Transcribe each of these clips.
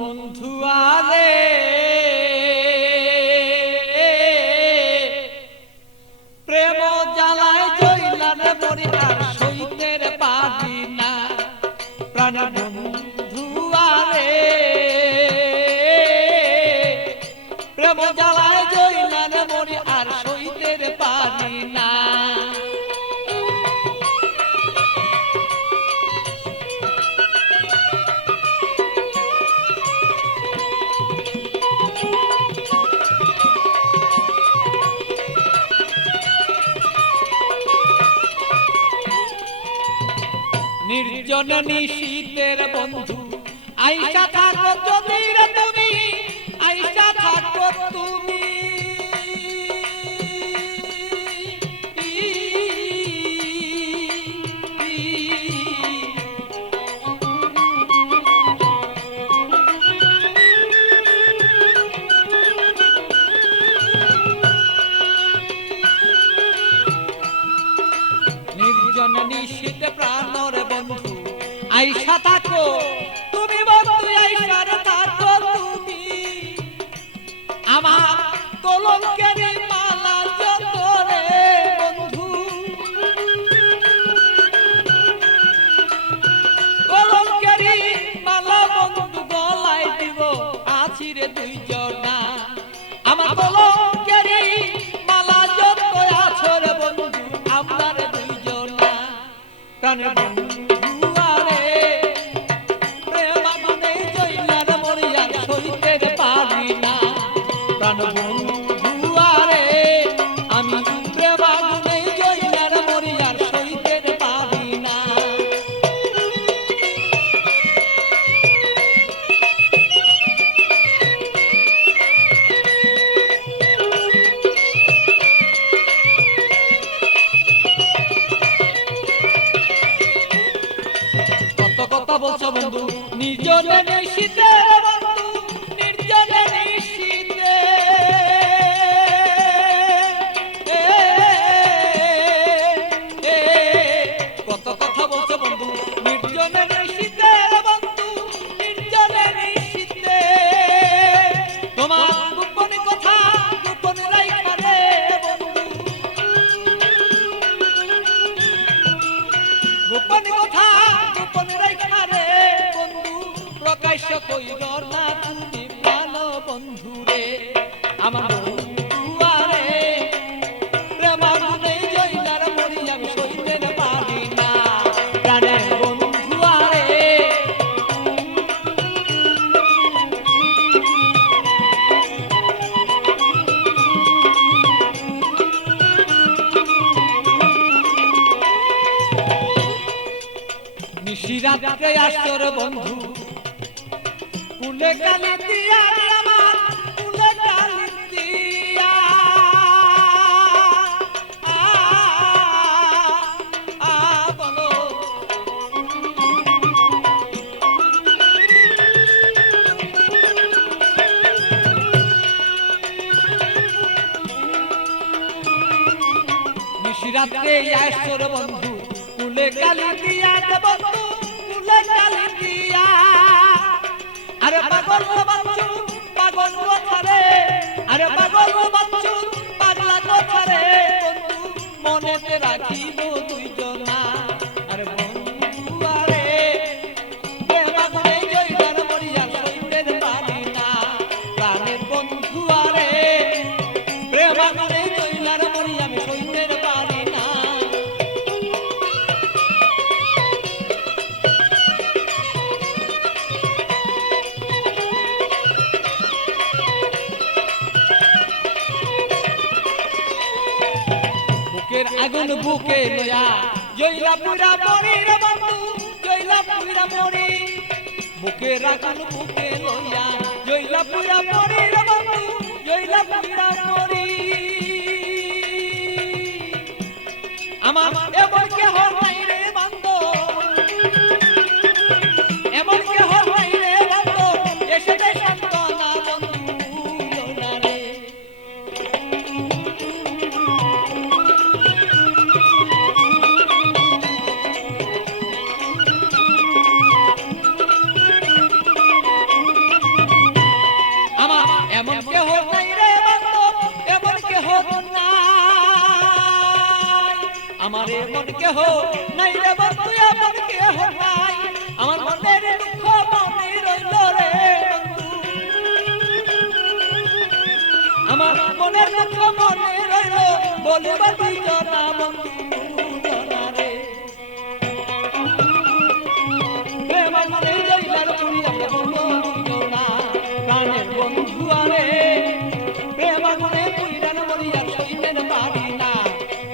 বন্ধু আরে প্রেম জ্বালায় জইলারে মরি আর সইতের পারি না প্রাণ বন্ধু আরে প্রেম জ্বালায় জইলারে মরি আর সইতের পারি না। নির্জন নিশীতের বন্ধু আইসা থাকো যদি রে তুমি আইসা থাকো তুমি নির্জন নিশীতে প্রাণর বন্ধু আইসা থাকো তুমি বন্ধু আইসার থাকো তুমি আমার কলঙ্কের মালা যত রে বন্ধু কলঙ্কের মালা বন্ধু গলায় দিব আছি রে দুইজনা আমার কলঙ্কের মালা যত আছো রে বন্ধু আমরা রে দুইজনা প্রাণের বন্ধু বলছো বন্ধু নির্জনে নিশীতে বন্ধু নির্জনে নিশীতে কত কথা বলছো বন্ধু নির্জনে নিশীতে বন্ধু নির্জনে নিশীতে তোমার গোপন কথা গোপন রাইখা রে বন্ধু গোপন কথা গোপন রাইখা প্রকাশ কইর না তুমি প্রাণ বন্ধু রে আমার বন্ধু আরে প্রেম আগুনে জইলার মরি আমি সইতে পারি না প্রাণের বন্ধু আরে নিশিরাতে আসর বন্ধু কুলে কালি দিয়া আমার কুলে কালি দিয়া বলো নিশিরাতে আসর বন্ধু কুলে কালি দিয়া বন্ধু কুলে কালি দিয়া আরে পাগল বাচ্চু পাগল কথারে আরে পাগল বাচ্চু পাগলা কথারে বন্ধু মনেতে রাখিব দুইজনা আরে বন্ধু আরে প্রেম আগুনে জইলার মরিয়া সইতে পারি না প্রাণের বন্ধু আরে প্রেম আগুনে জইলার মরিয়া আমি সইতে পারি না। আগুন বুকে লয়া জইলা পুরা মরি রে বন্ধু জইলা পুরা মরি বুকের আগুন বুকে লয়া জইলা পুরা মরি রে বন্ধু জইলা পুরা মরি আমার এমন কেহ নাই রে বন্ধু এমন কেহ নাই রে বন্ধু এসে দে সন্তনা বন্ধু না রে আমারে মন কেহ নাই রে বন্ধু আপন কেহ নাই আমার মনের দুঃখ মনে রইল রে বন্ধু আমার মনের দুঃখ মনে রইল বলিবা দুইজনা বন্ধু জনা রে প্রেম মনে জইলার পুরিয়া বন্ধু দুইজনা প্রাণের বন্ধু আরে প্রেম মনে পুইরান মরিয়া সইতেন পারি না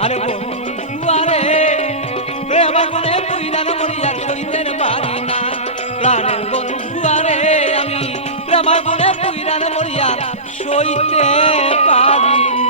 আরে বন্ধু আরে প্রেম মনে পুইরান মরিয়া সইতেন পারি না প্রাণের বন্ধু আরে আমি প্রেম মনে পুইরান মরিয়া সইতে পারি না।